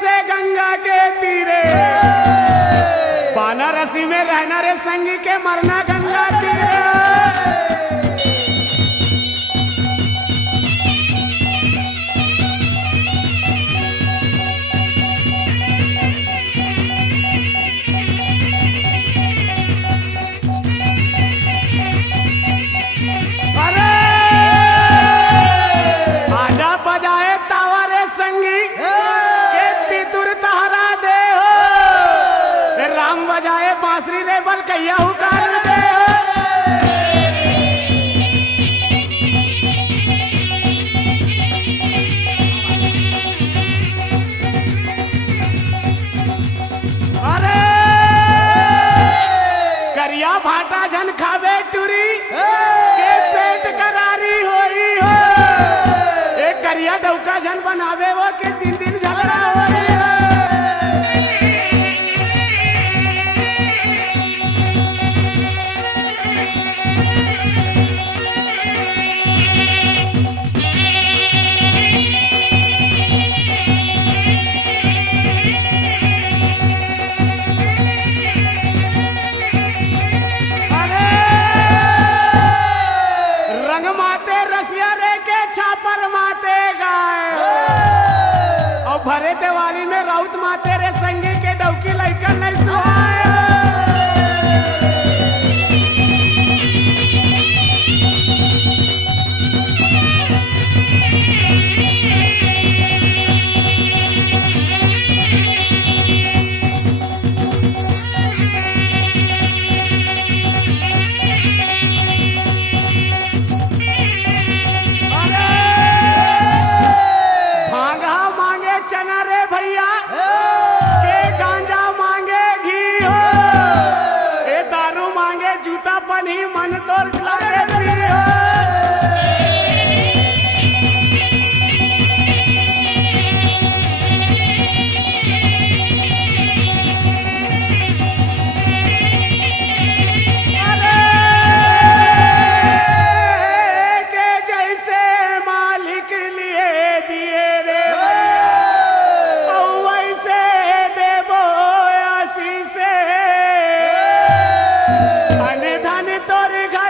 से गंगा के तीरे, बानारसी में रहना रे संगी के मरना गंगा तीरे। बजाए तावारे संगी के तितुर तहरा दे हो, राम बजाए बांसुरी रे बल कैया हुकार दे हो। अरे करिया भाटा झन खावे टुरी के पेट करारी होई हो, करिया डौका जन बनावे वो के दिन दिन झगड़ा हो रे। रंग माते रसिया रे के छापर माते गाय, और भरे दिवाली में राउत माते रे संगी के डौकी लइकन नहीं सुहाए। चना रे भैया के गांजा मांगे घी हो, ए दारू मांगे जूता पनी मन तोड़ लागे दी हो। अरे के जैसे मालिक लिए दिए रे, धन तोर घर